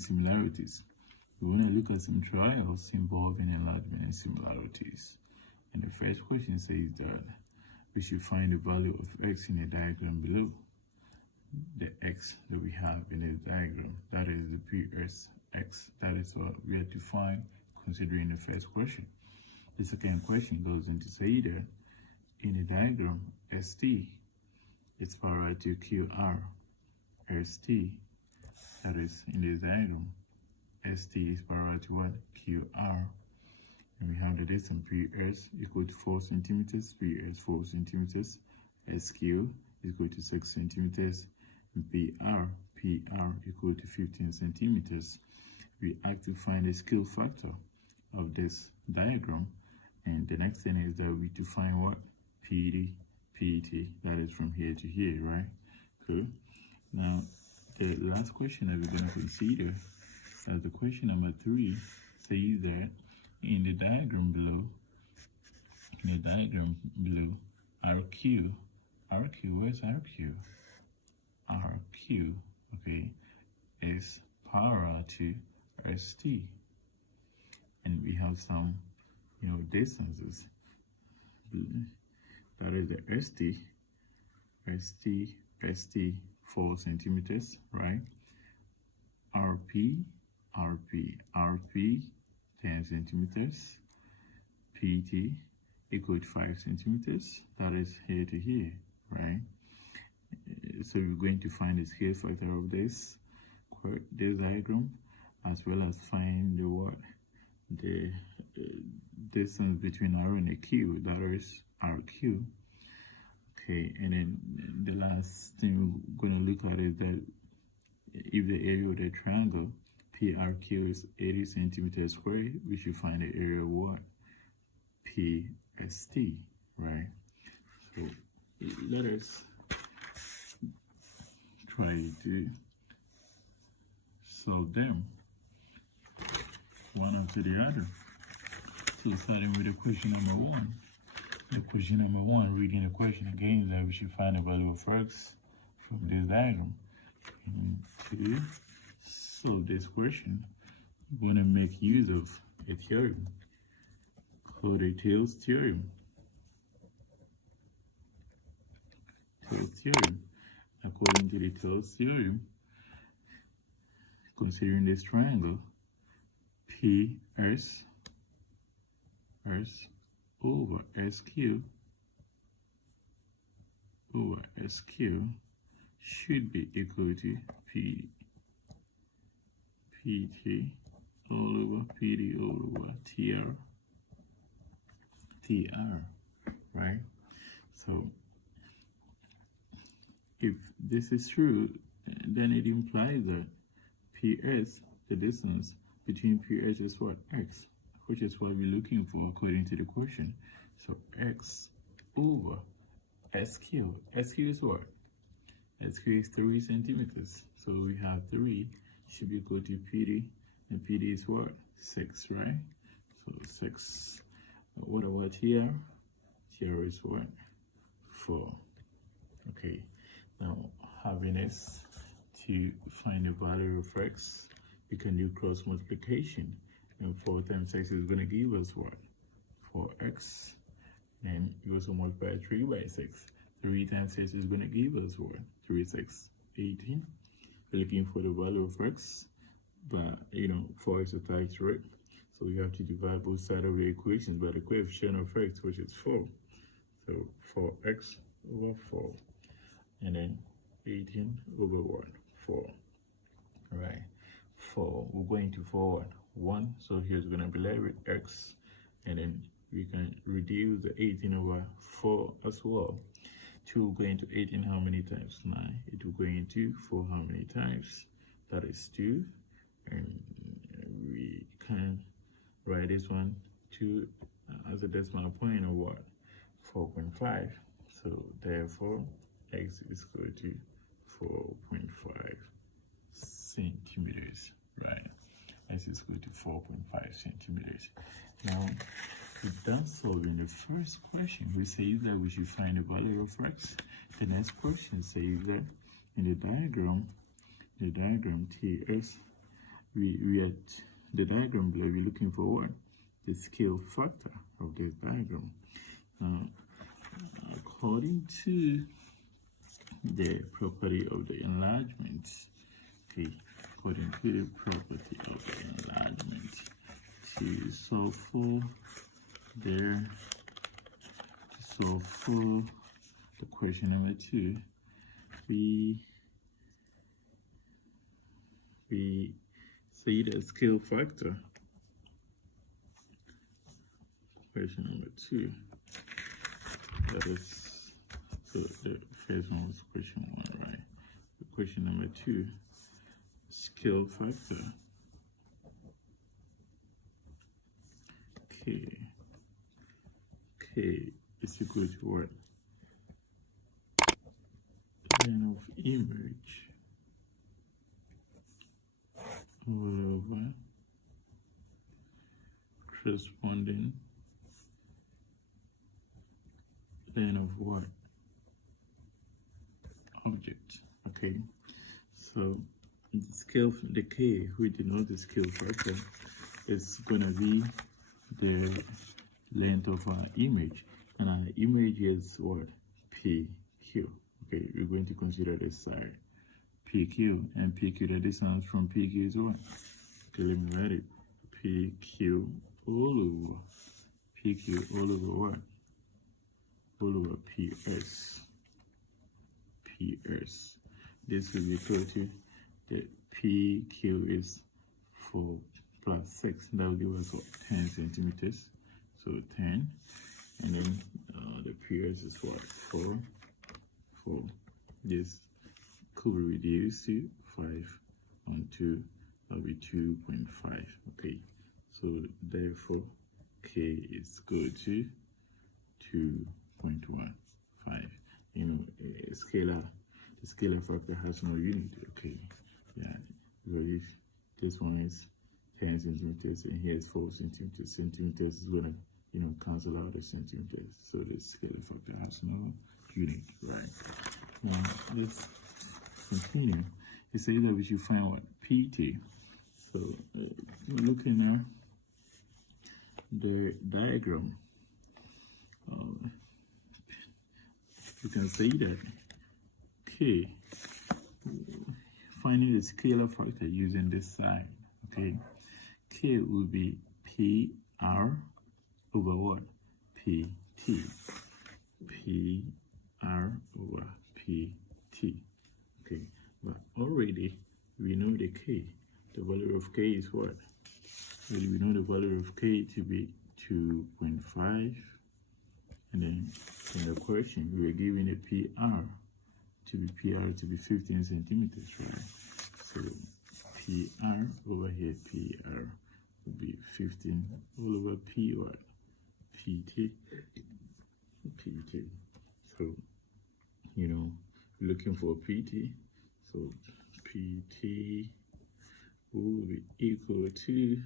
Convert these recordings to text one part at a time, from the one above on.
and similarities. We want to look at some trials involving enlargement and similarities. And the first question says that we should find the value of x in the diagram below. The x that we have in the diagram, that is the PS x. That is what we have to find considering the first question. The second question goes on to say that in the diagram, ST is parallel to QR. ST, that is in this diagram, ST is parallel to what? QR. And we have the distance PS equal to 4 centimeters, PS 4 centimeters, SQ is equal to 6 centimeters, PR equal to 15 centimeters. We have to find the scale factor of this diagram, and the next thing is that we to find what? PT, that is from here to here, right? Cool. Now, the last question that we're going to consider as the question number 3 says that in the diagram below, RQ, where's RQ? RQ, okay, is parallel to ST, and we have some, distances. That is the ST 4 centimeters, right? RP 10 centimeters, PT equal to 5 centimeters. That is here to here, right? So we're going to find the scale factor of this diagram, as well as find the distance between R and the Q, that is RQ. Okay, and then the last thing we're going to look at is that if the area of the triangle PRQ is 80 centimeters squared, we should find the area of what? PST, right? So let us try to solve them one after the other. So starting with the question number 1. The question number 1, reading the question again, is that we should find the value of x from this diagram. And to solve this question, we're going to make use of a theorem called the Taylor's theorem. According to the Taylor's theorem, considering this triangle, PS over SQ should be equal to PT all over PD all over TR, right? So if this is true, then it implies that PS, the distance between PS is what? X, which is what we're looking for according to the question. So X over SQ. SQ is what? SQ is 3 centimeters. So we have 3 should be equal to PD, and PD is what? 6, right? So 6. What about here? Here is what? 4. Okay. Now, having this to find the value of x, we can do cross multiplication. And 4 times x is going to give us what? 4x. And you also multiply 3 by 6. 3 times 6 is going to give us what? 3, 6, 18. We're looking for the value of x, but 4 is attached to it. So we have to divide both sides of the equations by the coefficient of x, which is 4. So 4x over 4. And then 18 over 1, 4. Right. 4. We're going to forward 1. So here's going to be left with x. And then we can reduce the 18 over 4 as well. 2 going to 18 how many times? 9. It will go into 4 how many times? That is 2. And we can write this one 2 as a decimal point of what? 4.5. So therefore x is equal to 4.5 centimeters, right? X is equal to 4.5 centimeters. Now, we've done solving the first question. We say that we should find the value of x. The next question says that in the diagram TS we at the diagram below, we're looking for what? The scale factor of this diagram. According to the property of the enlargement, okay, according to the property of the enlargement, to solve for the question number 2, we say the scale factor. Question number 2. That is, so the first one was question 1, right? The question number 2, scale factor. K is equal to what? Line of image over corresponding line of what? Object. Okay, so the scale, the K, we denote the scale factor, is gonna be the length of our image, and our image is what? PQ. Okay, we're going to consider this side PQ, and PQ, the distance from PQ is what? Okay, let me write it. PQ all over what? All over PS. This will be equal to the PQ is 4 plus 6. That will give us what? 10 centimeters. So 10, and then the PS is what? 4. This could be reduced to 5 on 2. That'll be 2.5. Okay, so therefore K is equal to 2.15. You know, the scalar factor has no unit. Okay, yeah, because this one is 10 centimeters and here is 4 centimeters. Centimeters is gonna, you know, cancel out the centimeters, so the scalar factor has no unit, right? Now let's continue. It says that we should find what? PT. So looking at the diagram, you can say that K, finding the scalar factor using this side, okay, K will be PR over what? PT. PR over PT. Okay, but already we know the K. The value of K is what? Well, we know the value of K to be 2.5. And then in the question, we were given a PR to be 15 centimeters, right? So PR over here, PR will be 15 all over P what? PT. So, you know, looking for PT. So PT will be equal to,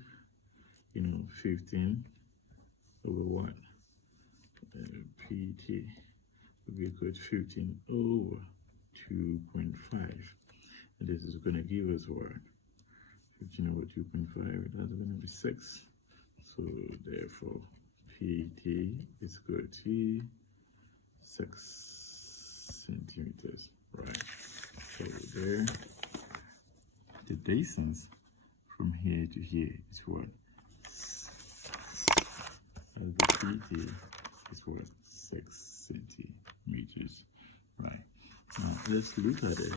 you know, 15 over what? PT will be equal to 15 over 2.5. And this is going to give us what? 15 over 2.5, that's going to be 6. So therefore, PT is equal to 6 centimeters, right? So there, the distance from here to here is what? The PT is what? 6 centimeters, right? Now let's look at it.